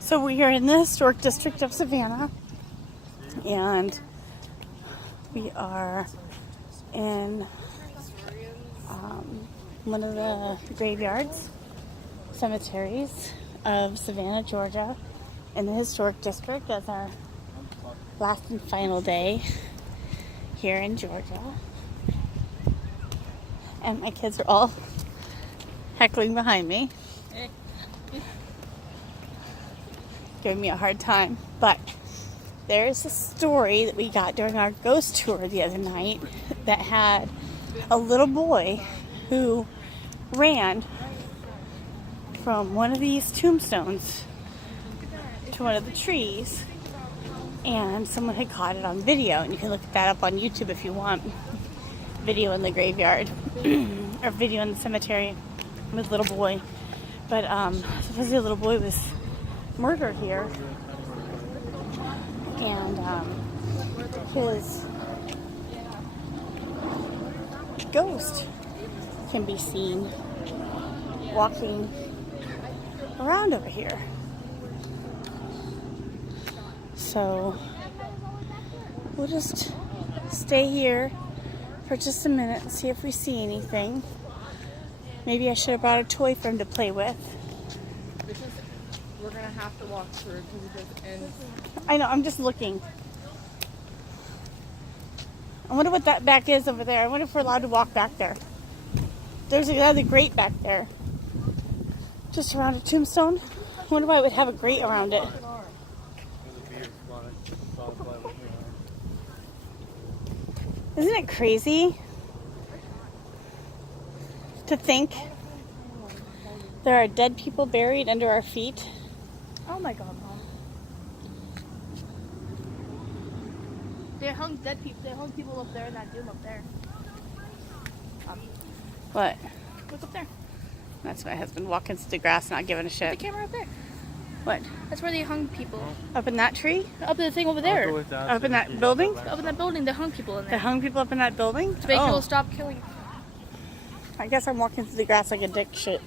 So we are in the historic district of Savannah, and we are in one of the graveyards, cemeteries of Savannah, Georgia, in the historic district as our last and final day here in Georgia. And my kids are all heckling behind me, giving me a hard time. But there's a story that we got during our ghost tour the other night that had a little boy who ran from one of these tombstones to one of the trees, and someone had caught it on video, and you can look that up on YouTube if you want. Video in the graveyard or video in the cemetery with a little boy. But supposedly a little boy was murdered here, and his ghost can be seen walking around over here. So we'll just stay here for just a minute and see if we see anything. Maybe I should have brought a toy for him to play with. Because we're gonna have to walk through because it just ends. I know, I'm just looking. I wonder what that back is over there. I wonder if we're allowed to walk back there. There's another grate back there. Just around a tombstone. I wonder why it would have a grate around it. Isn't it crazy to think there are dead people buried under our feet? Oh my God, Mom. They hung dead people. They hung people up there in that doom up there. What? Look up there. That's my husband walking through the grass, not giving a The shit. camera up there. What? That's where they hung people. Up in that tree? Up in the thing over there. Up in that building? Up in that building, they hung people in They there. hung people up in that building? To make people stop killing. I guess I'm walking through the grass like a dick shit.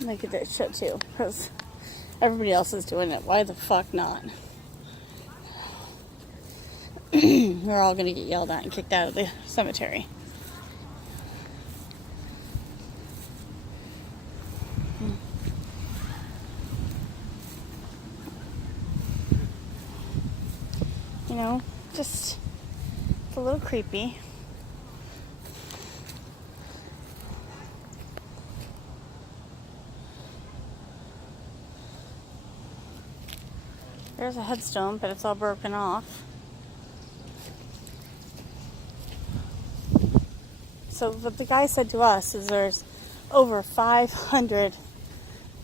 Like a dick shit too, because everybody else is doing it. Why the fuck not? We're all gonna get yelled at and kicked out of the cemetery. You know, just it's a little creepy. There's a headstone, but it's all broken off. So what the guy said to us is there's over 500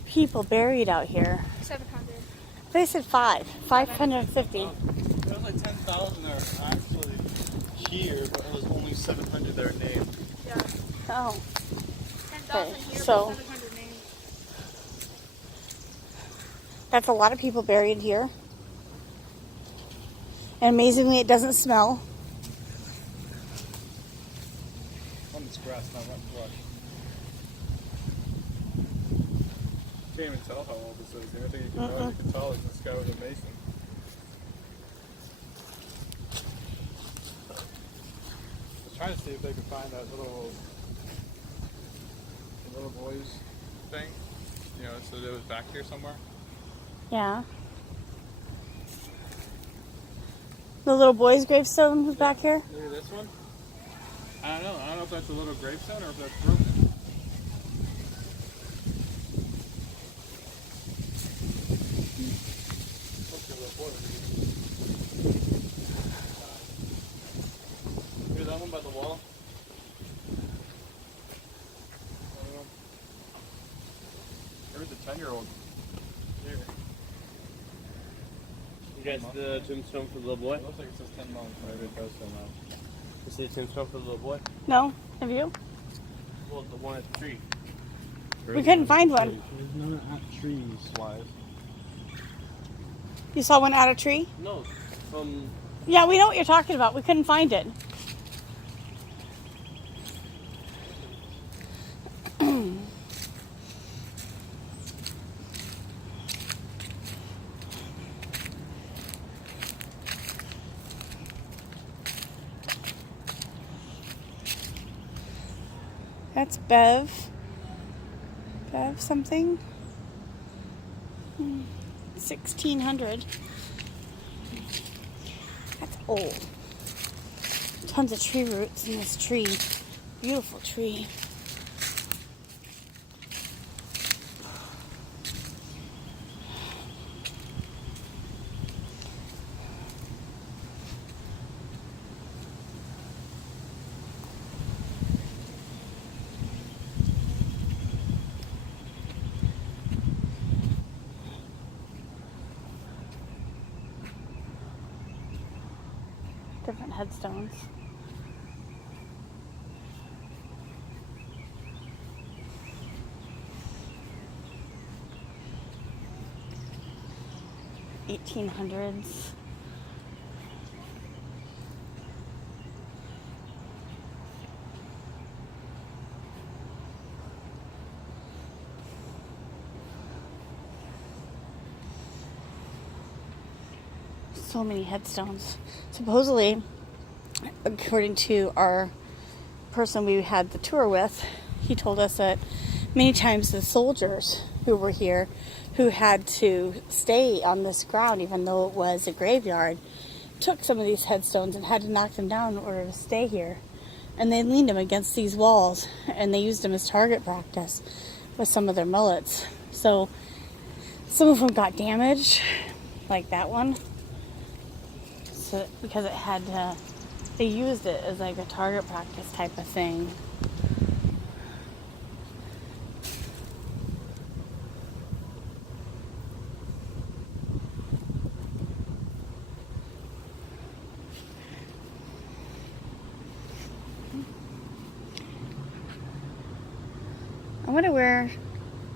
people buried out here. 700. They said 550. There was like 10,000 that are actually here, but it was only 700 that are named. Yeah. Oh. 10,000 here, so- but 700 names. That's a lot of people buried here. And amazingly, it doesn't smell. It's grass, not wet brush. Can't even tell how old this is. The only thing you can tell is this guy was a mason. I was trying to see if they could find that little boy's thing. You know, so it was back here somewhere. Yeah. The little boy's gravestone was back here. Look at this one. I don't know. I don't know if that's a little gravestone or if that's broken. Here's that one by the wall. There's a 10-year-old. Here. You guys see the tombstone for the little boy? It looks like it says 10 months. Maybe it does say that. You see the tombstone for the little boy? No? Have you? Well, the one at the tree. We couldn't find one. There's none at trees-wise. You saw one out of tree? No, from... Yeah, we know what you're talking about. We couldn't find it. That's Bev. Bev something. 1600. That's old. Tons of tree roots in this tree. Beautiful tree. Different headstones. $1800s. So many headstones. Supposedly, according to our person we had the tour with, he told us that many times the soldiers who were here, who had to stay on this ground even though it was a graveyard, took some of these headstones and had to knock them down in order to stay here. And they leaned them against these walls and they used them as target practice with some of their mullets. So some of them got damaged, like that one. So because it had they used it as like a target practice type of thing. I wonder where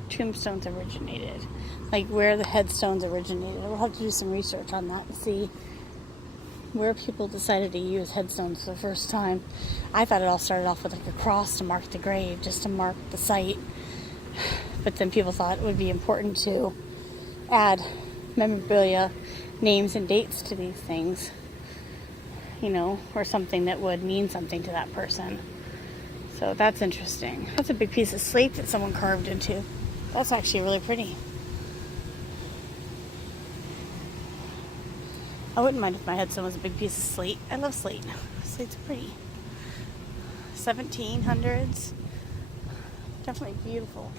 tombstones originated, like where the headstones originated. We'll have to do some research on that and see where people decided to use headstones for the first time. I thought it all started off with like a cross to mark the grave, just to mark the site. But then people thought it would be important to add memorabilia, names and dates to these things, you know, or something that would mean something to that person. So that's interesting. That's a big piece of slate that someone carved into. That's actually really pretty. I wouldn't mind if my headstone was a big piece of slate. I love slate. Slate's pretty. 1700s. Definitely beautiful.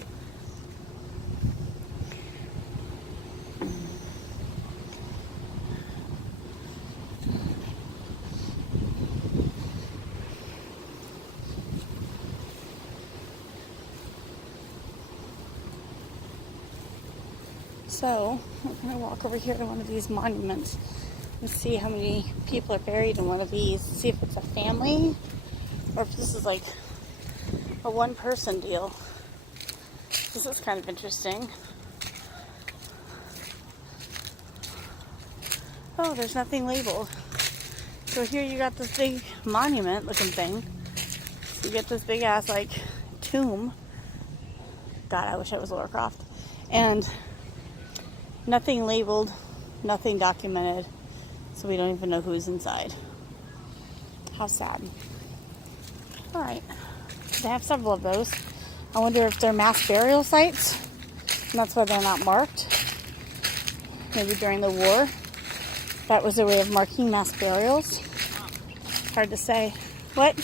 So, I'm going to walk over here to one of these monuments and see how many people are buried in one of these. See if it's a family or if this is like a one-person deal. This is kind of interesting. Oh, there's nothing labeled. So here you got this big monument looking thing. You get this big ass like tomb. God, I wish I was Laura Croft. And nothing labeled, nothing documented, so we don't even know who's inside. How sad. Alright. They have several of those. I wonder if they're mass burial sites, and that's why they're not marked. Maybe during the war, that was a way of marking mass burials. Hard to say. What?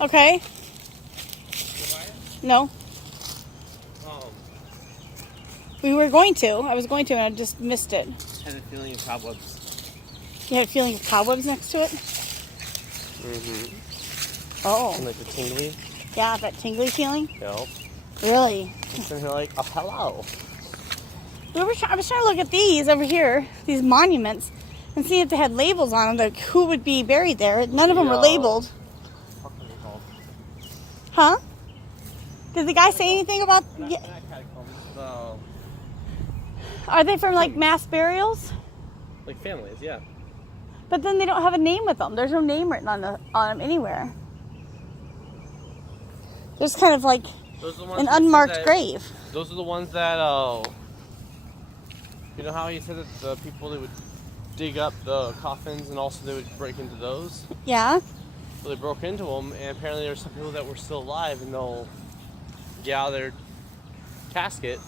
Okay. No. We were going to. I was going to, and I just missed it. I had a feeling of cobwebs. You had a feeling of cobwebs next to it? Mm-hmm. Oh. And like a tingly. Yeah, that tingly feeling? Yep. Really? And then you're like, oh, hello. I was trying to look at these over here, these monuments, and see if they had labels on them, like who would be buried there. None of them were labeled. What are they called? Huh? Did the guy say anything about... Not catacombs. Are they from like mass burials? Like families, yeah. But then they don't have a name with them. There's no name written on them anywhere. There's kind of like an unmarked grave. Those are the ones that, you know how you said that the people, they would dig up the coffins and also they would break into those? Yeah. So they broke into them, and apparently there were some people that were still alive, and they'll get out of their casket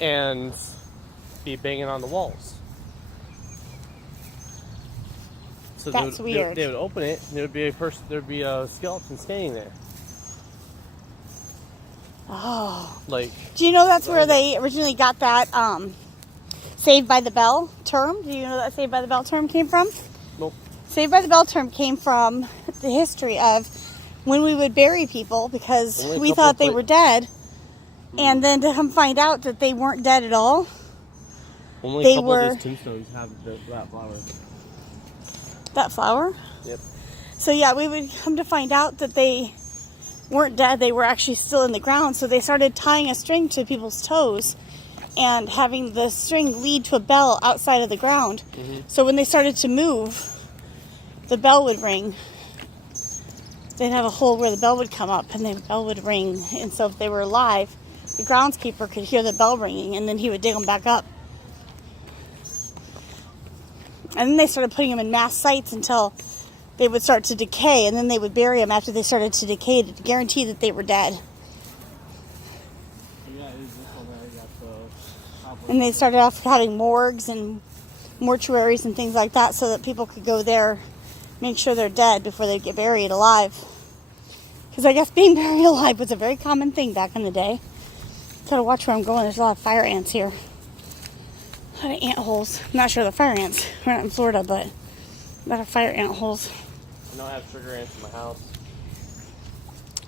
and be banging on the walls. So That's weird. They would open it, and there would be a person. There would be a skeleton standing there. Oh. Like. Do you know that's where they originally got that Saved by the Bell term? Do you know that Saved by the Bell term came from? Nope. Saved by the Bell term came from the history of when we would bury people because we thought they were dead, and then to come find out that they weren't dead at all. Only a couple of these tombstones have that flower. That flower? Yep. So yeah, we would come to find out that they weren't dead. They were actually still in the ground. So they started tying a string to people's toes and having the string lead to a bell outside of the ground. Mm-hmm. So when they started to move, the bell would ring. They'd have a hole where the bell would come up and the bell would ring. And so if they were alive, the groundskeeper could hear the bell ringing and then he would dig them back up. And then they started putting them in mass sites until they would start to decay, and then they would bury them after they started to decay to guarantee that they were dead. And they started off having morgues and mortuaries and things like that so that people could go there, make sure they're dead before they get buried alive. Because I guess being buried alive was a very common thing back in the day. Gotta watch where I'm going. There's a lot of fire ants here. A lot of ant holes. I'm not sure the fire ants. We're not in Florida, but a lot of fire ant holes. I know I have sugar ants in my house.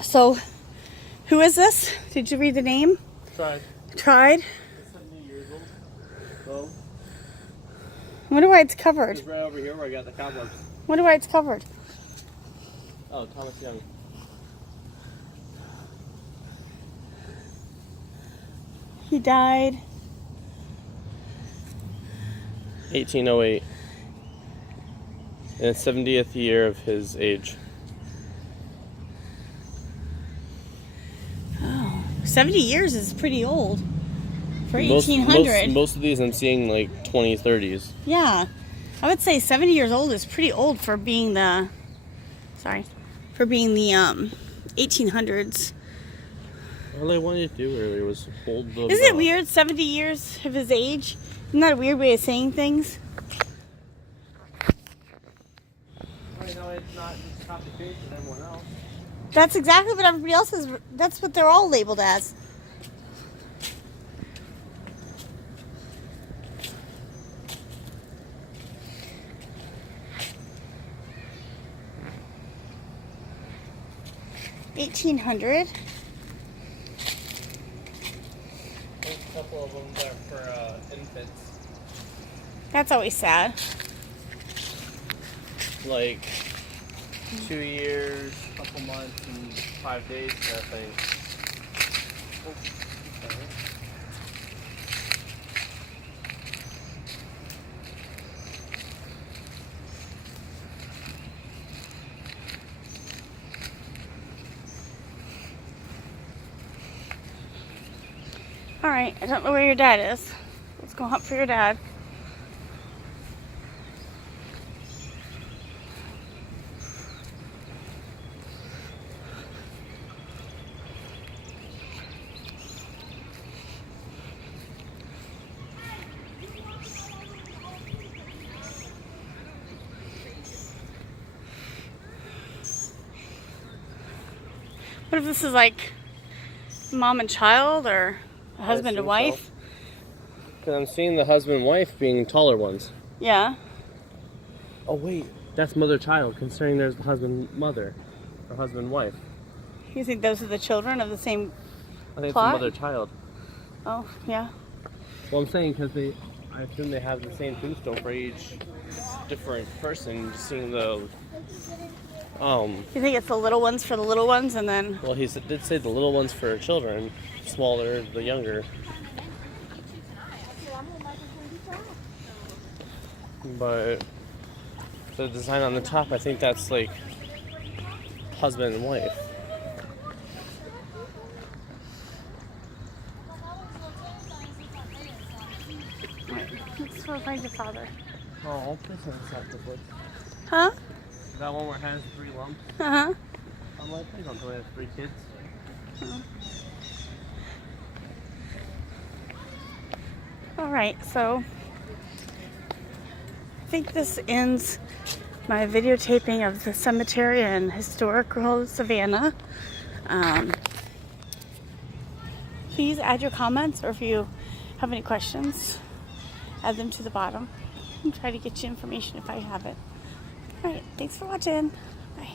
So, who is this? Did you read the name? Tried? It's 70 years old. So, I wonder why it's covered. it's right over here where I got the cobwebs. Wonder why it's covered. Oh, Thomas Young. He died 1808. In the 70th year of his age. Oh, 70 years is pretty old for 1800. Most of these I'm seeing like 20s, 30s. Yeah, I would say 70 years old is pretty old for being the 1800s. All I wanted to do earlier was hold the... Isn't it weird, 70 years of his age? Isn't that a weird way of saying things? I know it's not just copy paste and everyone else. That's exactly what everybody else is. That's what they're all labeled as. $1,800. There's a couple of them that are for infants. That's always sad. Like 2 years, couple months, and 5 days kind of thing. Alright, I don't know where your dad is. Let's go hunt for your dad. What if this is like mom and child or a husband and wife? Because I'm seeing the husband and wife being taller ones. Yeah. Oh wait, that's mother-child, considering there's the husband-mother, or husband-wife. You think those are the children of the same I think plot? it's mother-child. Oh, yeah. Well, I'm saying because I assume they have the same tombstone for each different person. Just seeing the, You think it's the little ones for the little ones, and then... Well, he did say the little ones for children, smaller, the younger. But the design on the top, I think that's like husband and wife. Let's go find your father. Oh, please don't stop the foot. Huh? That one where it has 3 lumps. Uh-huh. I'm like, please don't tell me I have 3 kids. Alright, so I think this ends my videotaping of the cemetery and historical Savannah. Please add your comments, or if you have any questions, add them to the bottom. I'll try to get you information if I have it. Alright, thanks for watching. Bye.